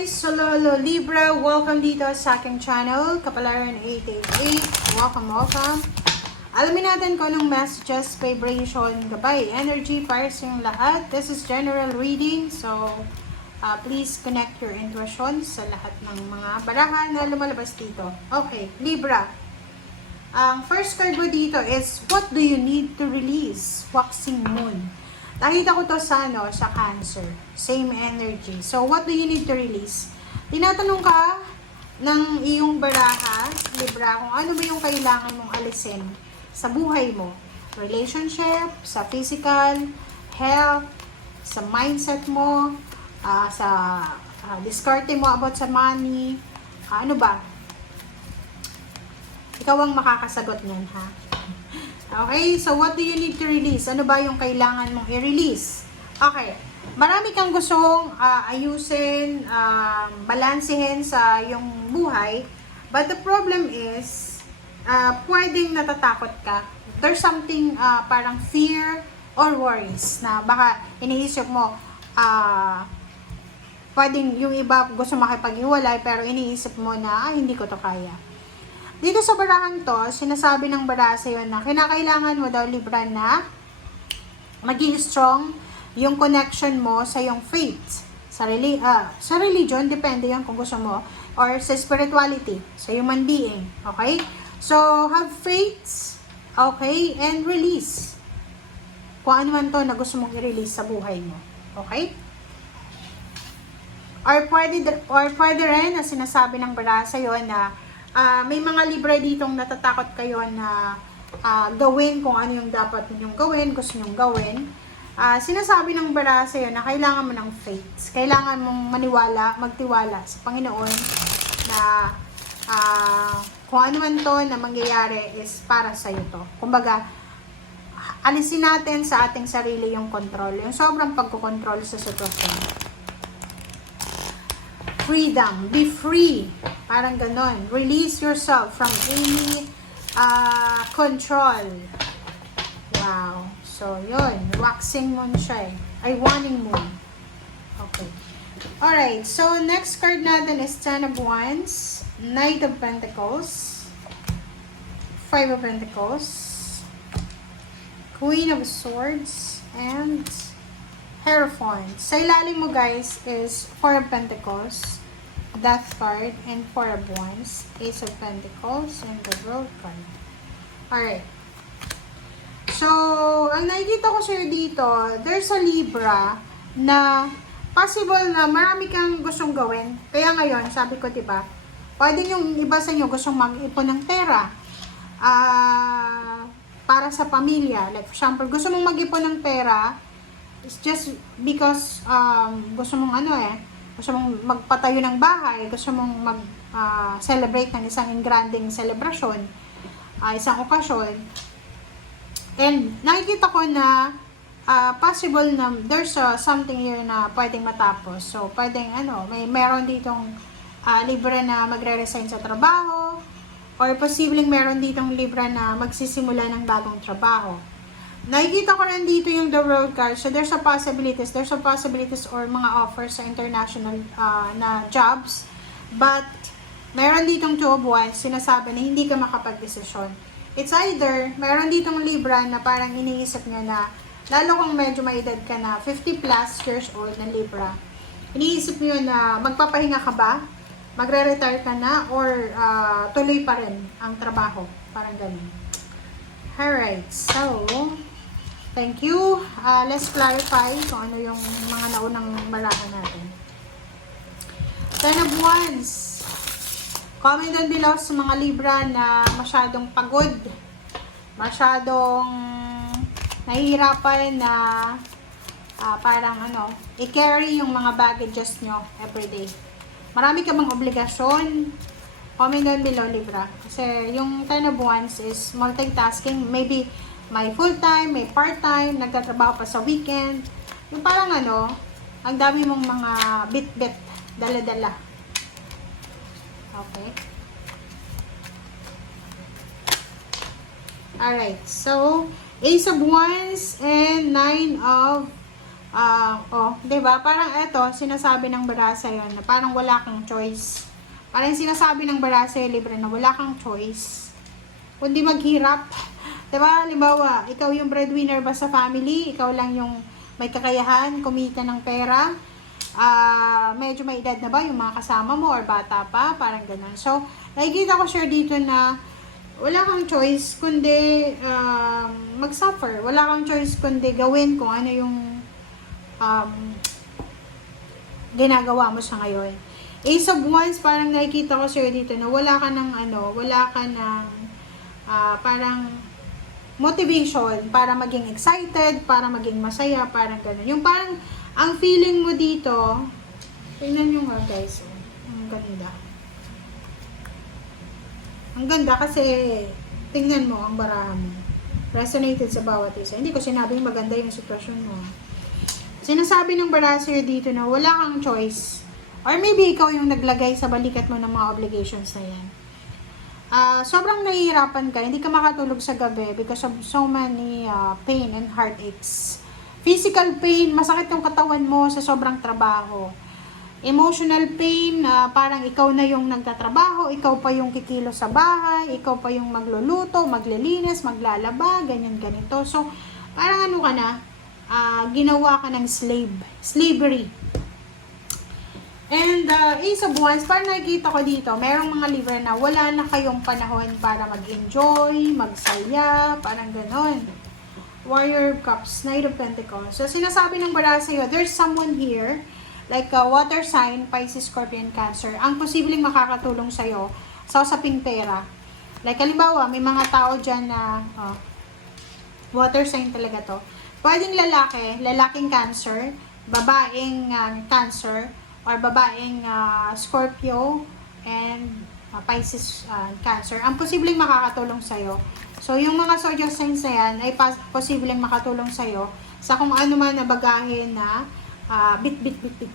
guys! Hello Libra! Welcome dito sa aking channel, Kapalaran 888. Welcome! Alamin natin kung anong messages, vibration, gabay, energy, para sa yung lahat. This is general reading, so please connect your intuition sa lahat ng mga barahan na lumalabas dito. Okay, Libra. Ang first card mo dito is, what do you need to release? Waxing Moon. Nakita ko to sa Cancer. Same energy. So, what do you need to release? Tinatanong ka ng iyong baraha, Libra, kung ano ba yung kailangan mong alisin sa buhay mo. Relationship, sa physical, health, sa mindset mo, sa discarte mo about sa money. Ano ba? Ikaw ang makakasagot niyan, ha? Okay, so what do you need to release? Ano ba yung kailangan mong i-release? Okay, marami kang gustong ayusin, balansehin sa yung buhay, but the problem is, pwedeng natatakot ka. There's something parang fear or worries na baka iniisip mo, pwedeng yung iba gusto makipag-iwalay pero iniisip mo na, hindi ko to kaya. Dito sa barahan to, sinasabi ng baraha sa'yo na kinakailangan mo daw, Libra, na maging strong yung connection mo sa yung faith. Sa religion, depende yan kung gusto mo. Or sa spirituality, sa human being. Okay? So, have faith, okay? And release. Kung ano man to na gusto mong i-release sa buhay mo. Okay? Or pwede rin na sinasabi ng baraha sa'yo na may mga Libra ditong natatakot kayo na gawin kung ano yung dapat ninyong gawin, gusto nyong gawin. Sinasabi ng baraha sa'yo na kailangan mo ng faith. Kailangan mong magtiwala sa Panginoon na kung ano man to na mangyayari is para sa'yo to. Kumbaga, alisin natin sa ating sarili yung control. Yung sobrang pagkukontrol sa sitwasyon. Freedom. Be free. Parang ganon. Release yourself from any control. Wow. So, yun. Waxing moon siya eh. Ay, waning moon. Okay. Alright. So, next card natin is Ten of Wands, Knight of Pentacles, Five of Pentacles, Queen of Swords, and Hierophant. Sa ilalim mo, guys, is Four of Pentacles, Death card, and Four of Wands, Ace of Pentacles, and the World card. Alright. So, ang nakikita ko sa'yo dito, there's a Libra na possible na marami kang gustong gawin. Kaya ngayon, sabi ko, diba, pwede yung iba sa inyo gustong mag-ipon ng pera para sa pamilya. Like, for example, gusto mong mag-ipon ng pera, it's just because gusto mong gusto mong magpatayo ng bahay, gusto mong mag-celebrate ng isang engranding celebration, isang okasyon. And nakikita ko na possible na there's something here na pwedeng matapos. So, pwedeng meron ditong Libra na magre-resign sa trabaho, or posibleng meron ditong Libra na magsisimula ng bagong trabaho. Nakikita ko rin dito yung The World card. So, there's a possibilities or mga offers sa international na jobs. But, meron ditong Two of Wands, sinasabi na hindi ka makapag-desisyon. It's either, meron ditong Libra na parang iniisip nyo na, lalo kung medyo may edad ka na, 50 plus years old na Libra, iniisip nyo na magpapahinga ka ba? Magre-retire ka na? Or tuloy pa rin ang trabaho? Parang ganun. Alright, so, thank you. Let's clarify kung ano yung mga naunang barahan natin. Ten of Wands. Comment down below sa mga Libra na masyadong pagod, masyadong nahihirapan na parang i-carry yung mga baggages nyo everyday. Marami ka bang obligasyon? Comment down below, Libra. Kasi yung Ten of Wands is multitasking. Maybe may full-time, may part-time, nagtatrabaho pa sa weekend. Yung parang ang dami mong mga bit-bit, dala-dala. Okay. Alright. So, Ace of Wands and Nine of Oh, 'di ba? Parang eto, sinasabi ng bara sa'yo na parang wala kang choice. Parang sinasabi ng bara sa'yo, Libra, na wala kang choice kundi maghirap. 'Di ba? Halimbawa, ikaw yung breadwinner ba sa family? Ikaw lang yung may kakayahan kumita ng pera. Medyo may edad na ba yung mga kasama mo or bata pa? Parang ganun. So, nakikita ko sure dito na wala kang choice kundi mag-suffer. Wala kang choice kundi gawin kung ano yung ginagawa mo sa ngayon. Ace of Wands, parang nakikita ko sir dito na wala ka ng parang motivation para maging excited, para maging masaya, parang gano'n. Yung parang, ang feeling mo dito, tingnan nyo nga guys, ang ganda. Ang ganda kasi, tingnan mo ang barahan mo. Resonated sa bawat isa. Hindi ko sinabing maganda yung sitwasyon mo. Sinasabi ng barasir dito na wala kang choice. Or maybe ikaw yung naglagay sa balikat mo ng mga obligations na yan. Sobrang nahihirapan ka, hindi ka makatulog sa gabi because of so many pain and heartaches. Physical pain, masakit yung katawan mo sa sobrang trabaho. Emotional pain, parang ikaw na yung nagtatrabaho, ikaw pa yung kikilo sa bahay, ikaw pa yung magluluto, maglilinis, maglalaba, ganyan ganito. So, parang ano ka na, ginawa ka ng slavery. And Ace of Wands, parang nakikita ko dito, merong mga Libra na wala na kayong panahon para mag-enjoy, magsaya, parang ganon. Warrior of Cups, Knight of Pentacles. So, sinasabi ng bara sa'yo, there's someone here, like a water sign, Pisces, Scorpion, Cancer, ang posibleng makakatulong sa'yo sa usaping pera. Like, halimbawa, may mga tao dyan na, water sign talaga to. Pwedeng lalaking Cancer, babaeng Cancer, or babaeng Scorpio, and Pisces, Cancer. Ang posibleng makakatulong sa'yo. So, yung mga zodiac signs na yan, ay posibleng makatulong sa'yo sa kung ano man na bagahe na bit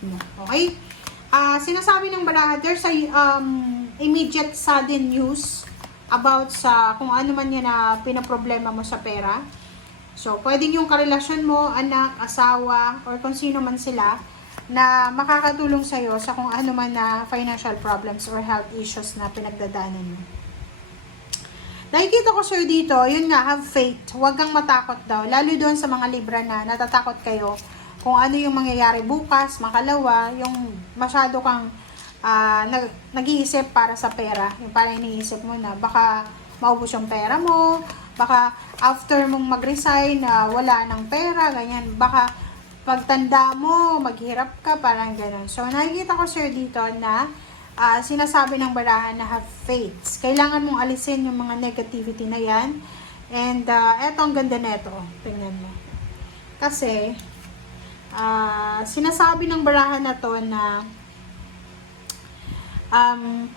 mo. Okay? Sinasabi ng baraha, there's a immediate sudden news about sa kung ano man yan na pinaproblema mo sa pera. So, pwedeng yung karelasyon mo, anak, asawa, or kung sino man sila, na makakatulong sa'yo sa kung ano man na financial problems or health issues na pinagdadaanan mo. Nakikita ko sir dito, yun nga, have faith. Huwag kang matakot daw. Lalo doon sa mga Libra na natatakot kayo kung ano yung mangyayari bukas, makalawa, yung masyado kang nag-iisip para sa pera. Yung parang iniisip mo na baka maubos yung pera mo, baka after mong mag-resign wala ng pera, ganyan. Baka pagtanda mo, maghirap ka, parang gano'n. So, nakikita ko sir dito na sinasabi ng barahan na have faith. Kailangan mong alisin yung mga negativity na yan. And, eto ang ganda neto. Tingnan mo. Kasi, sinasabi ng barahan na to na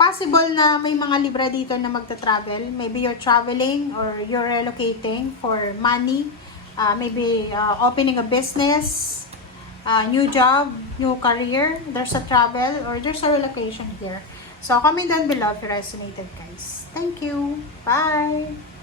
possible na may mga Libra dito na magta-travel. Maybe you're traveling or you're relocating for money. Maybe opening a business, new job, new career. There's a travel or there's a relocation here. So, comment down below if you resonated, guys. Thank you. Bye!